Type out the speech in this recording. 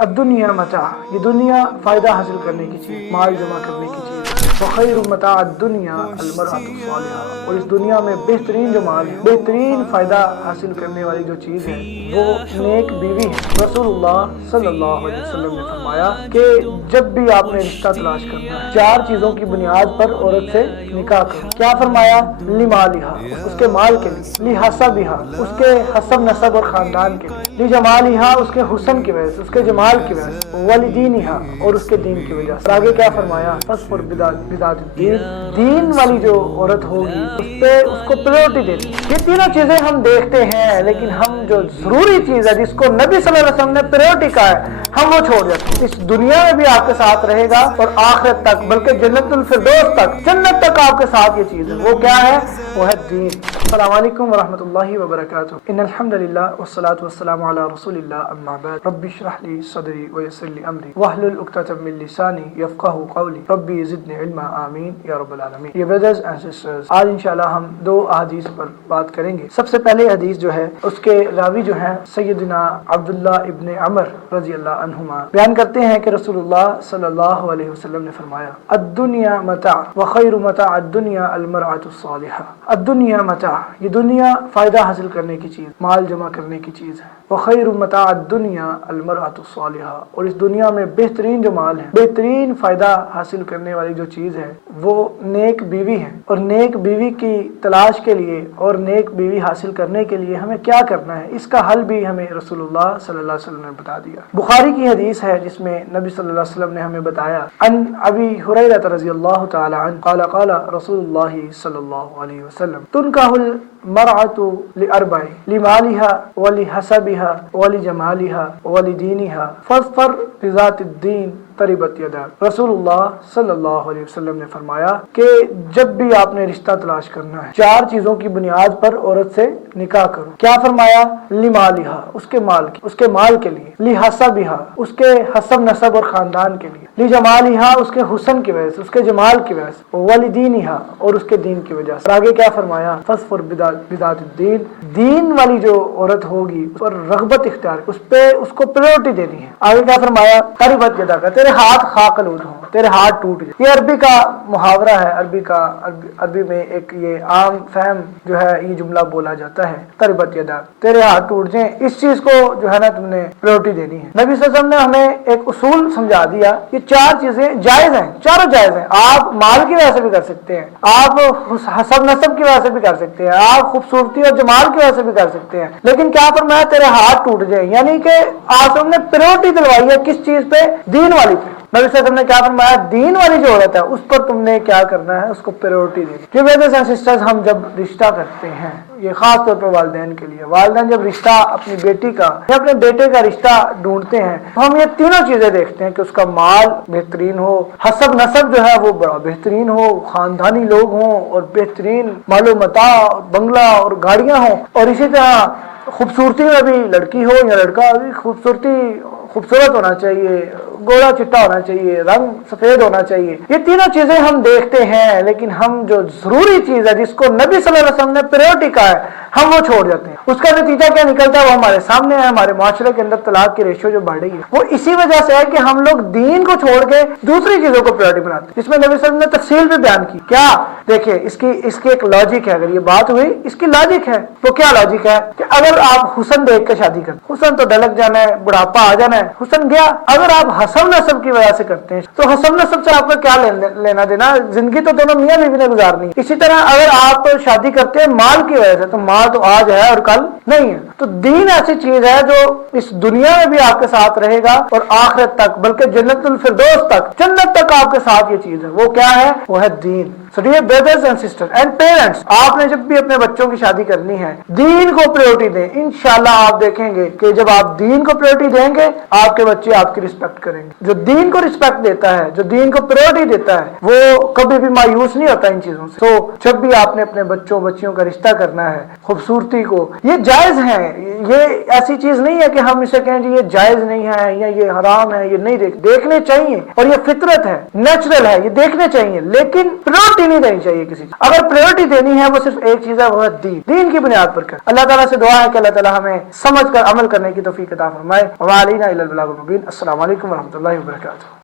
الدنیا متاع، یہ دنیا فائدہ حاصل کرنے کی چیز، مال جمع کرنے کی چیز ہے۔ وخیر متاع الدنیا المرأۃ الصالحہ، اور اس دنیا میں بہترین جو مال ہے، بہترین فائدہ حاصل کرنے والی جو چیز ہے وہ نیک بیوی ہے۔ رسول اللہ صلی اللہ علیہ وسلم نے فرمایا کہ جب بھی آپ نے رشتہ تلاش کرنا ہے، چار چیزوں کی بنیاد پر عورت سے نکاح کرو۔ کیا فرمایا؟ لمالہا، اس کے مال کے لیے، لحسبہا، اس کے حسب نسب اور خاندان کے لیے، لجمالہا، اس کے حسن کی وجہ سے، اس کے جمال کی وجہ سے، ولدینہا، اور اس کے دین کی وجہ سے۔ آگے کیا فرمایا؟ فاظفر بذات الدین، دین والی جو عورت ہوگی اس کو پریورٹی دینی۔ یہ تینوں چیزیں ہم دیکھتے ہیں، لیکن ہم جو ضروری چیز ہے جس کو نبی صلی اللہ علیہ وسلم نے پریورٹی کہا ہے، ہم وہ چھوڑ جاتے ہیں۔ اس دنیا میں بھی آپ کے ساتھ رہے گا اور آخرت تک، بلکہ جنت الفردوس تک، جنت تک آپ کے ساتھ یہ چیز ہے۔ وہ کیا ہے؟ وہ ہے دین۔ السلام علیکم ورحمۃ اللہ وبرکاتہ۔ ان الحمد للہ والصلاة والسلام علی رسول اللہ، اما بعد، رب اشرح لی صدری ویسر لی امری واحلل عقدۃ من لسانی یفقہوا قولی، ربی زدنی علما، آمین یا رب العالمین۔ یہ بردرز اینڈ سسٹرز، آج انشاءاللہ ہم دو احادیث پر بات کریں گے۔ سب سے پہلے حدیث جو ہے اس کے راوی جو ہیں سیدنا عبداللہ ابن عمر رضی اللہ عنہما بیان کرتے ہیں کہ رسول اللہ صلی اللہ علیہ وسلم نے فرمایا، الدنیا متاع وخیر متاع الدنیا المرأۃ الصالحہ۔ الدنیا متاع، یہ دنیا فائدہ حاصل کرنے کی چیز، مال جمع کرنے کی چیز ہے۔ وخیر متاع الدنیا المرأۃ الصالحہ، اور اس دنیا میں بہترین جو مال ہے، بہترین فائدہ حاصل کرنے والی جو چیز ہے وہ نیک بیوی ہے۔ اور نیک بیوی کی تلاش کے لیے اور نیک بیوی حاصل کرنے کے لیے ہمیں کیا کرنا ہے، اس کا حل بھی ہمیں رسول اللہ صلی اللہ علیہ وسلم نے بتا دیا۔ بخاری کی حدیث ہے جس میں نبی صلی اللہ علیہ وسلم نے ہمیں بتایا، ان ابی ہریرہ رضی اللہ تعالی عنہ قال قال رسول اللہ صلی اللہ علیہ وسلم، تنکح المرأۃ لاربع، لمالها ولحسبها ولجمالها ولدینها فاظفر بذات الدین تربت یداک۔ رسول اللہ صلی اللہ علیہ وسلم نے فرمایا کہ جب بھی آپ نے رشتہ تلاش کرنا ہے، چار چیزوں کی بنیاد پر عورت سے نکاح کرو۔ کیا فرمایا؟ لمالہا، اس کے مال کے لیے، لحسبہا، اس کے حسب نسب اور خاندان کے لیے، لجمالہا، اس کے حسن کی وجہ سے، اس کے جمال کی وجہ سے، ولدینہا، اور اس کے دین کی وجہ سے۔ آگے کیا فرمایا؟ فاظفر بذات الدین، دین والی جو عورت ہوگی اس پر رغبت اختیار، اس کو پریورٹی دینی ہے۔ آگے کیا فرمایا؟ تربت یداک، تیرے ہاتھ خاک آلود ہوں، تیرے ہاتھ ٹوٹ جائے۔ یہ عربی کا محاورہ ہے، عربی میں ایک یہ عام فہم جو ہے یہ جملہ بولا جاتا ہے، تربت یداک، تیرے ہاتھ ٹوٹ جائیں، اس چیز کو جو ہے نا تم نے پریورٹی دینی ہے۔ نبی صلی اللہ علیہ وسلم نے ہمیں ایک اصول سمجھا دیا، یہ چار چیزیں جائز ہیں، چاروں جائز ہیں۔ آپ مال کی وجہ سے بھی کر سکتے ہیں، آپ حسب نسب کی وجہ سے بھی کر سکتے ہیں، آپ خوبصورتی اور جمال کی وجہ سے بھی کر سکتے ہیں، لیکن کیا فرمایا؟ تیرے ہاتھ ٹوٹ جائیں، یعنی کہ آپ نے پریورٹی دلوائی ہے کس چیز پہ؟ دین والی پہ۔ نبی صلی اللہ علیہ وسلم نے کیا فرمایا؟ دین والی جو عورت ہے اس پر تم نے کیا کرنا ہے؟ اس کو پریورٹی دینی۔ جو بردرز اینڈ سسٹرز، ہم جب رشتہ کرتے ہیں، یہ خاص طور پہ والدین کے لیے، والدین جب رشتہ اپنی بیٹی کا یا اپنے بیٹے کا رشتہ ڈھونڈتے ہیں تو ہم یہ تینوں چیزیں دیکھتے ہیں کہ اس کا مال بہترین ہو، حسب نسب جو ہے وہ بڑا بہترین ہو، خاندانی لوگ ہوں اور بہترین مال و متاع، بنگلہ اور گاڑیاں ہوں، اور اسی طرح خوبصورتی میں بھی لڑکی ہو یا لڑکا بھی خوبصورت ہونا چاہیے، گوڑا چٹا ہونا چاہیے، رنگ سفید ہونا چاہیے۔ یہ تینوں چیزیں ہم دیکھتے ہیں، لیکن ہم جو ضروری چیز ہے جس کو نبی صلی اللہ علیہ وسلم نے پریورٹی کہا ہے، ہم وہ چھوڑ جاتے ہیں۔ اس کا نتیجہ کیا نکلتا ہے؟ وہ ہمارے سامنے ہے۔ ہمارے معاشرے کے اندر طلاق کی ریشو جو بڑھ رہی ہے وہ اسی وجہ سے ہے کہ ہم لوگ دین کو چھوڑ کے دوسری چیزوں کو پریورٹی بناتے ہیں، جس میں نبی صلی اللہ علیہ وسلم نے تفصیل بھی بیان کی۔ کیا دیکھیں، اس کی ایک لاجک ہے۔ اگر یہ بات ہوئی، اس کی لاجک ہے۔ وہ کیا لاجک ہے کہ اگر آپ حسن دیکھ کے شادی کرتے، حسن تو ڈلک جانا ہے، بڑھاپا آ جانا ہے، حسن گیا۔ اگر آپ حسب نسب کی وجہ سے کرتے ہیں تو حسب نسب سے آپ کا کیا لینا دینا؟ زندگی تو دونوں میاں بیوی نے گزارنی۔ اسی طرح اگر آپ شادی کرتے ہیں مال کی وجہ سے، تو مال تو آج ہے اور کل نہیں ہے۔ تو دین ایسی چیز ہے جو اس دنیا میں بھی آپ کے ساتھ رہے گا اور آخرت تک، بلکہ جنت الفردوس تک، جنت تک آپ کے ساتھ یہ چیز ہے۔ وہ کیا ہے؟ وہ ہے دین۔ So dear brothers and sisters and parents، آپ نے جب بھی اپنے بچوں کی شادی کرنی ہے دین کو پریورٹی دیں۔ انشاءاللہ آپ دیکھیں گے کہ جب آپ دین کو پریورٹی دیں گے آپ کے بچے آپ کی رسپیکٹ کریں گے۔ جو دین کو رسپیکٹ دیتا ہے، جو دین کو پریورٹی دیتا ہے، وہ کبھی بھی مایوس نہیں ہوتا ان چیزوں سے۔ تو جب بھی آپ نے اپنے بچیوں کا رشتہ کرنا ہے، خوبصورتی کو، یہ جائز ہے، یہ ایسی چیز نہیں ہے کہ ہم اسے کہیں جی یہ جائز نہیں ہے یا یہ حرام ہے، یہ نہیں دیکھنے چاہیے، اور یہ فطرت ہے، نیچرل ہے، یہ دیکھنے چاہیے، لیکن پریورٹی نہیں دینی چاہیے کسی چیز۔ اگر پریورٹی دینی ہے وہ صرف ایک چیز ہے، وہ ہے دین کی بنیاد پر کر۔ اللہ تعالیٰ سے دعا ہے کہ اللہ تعالیٰ ہمیں سمجھ کر عمل کرنے کی توفیق عطا فرمائے۔ وعلینا الا البلاغ المبین۔ السلام علیکم ورحمۃ اللہ وبرکاتہ۔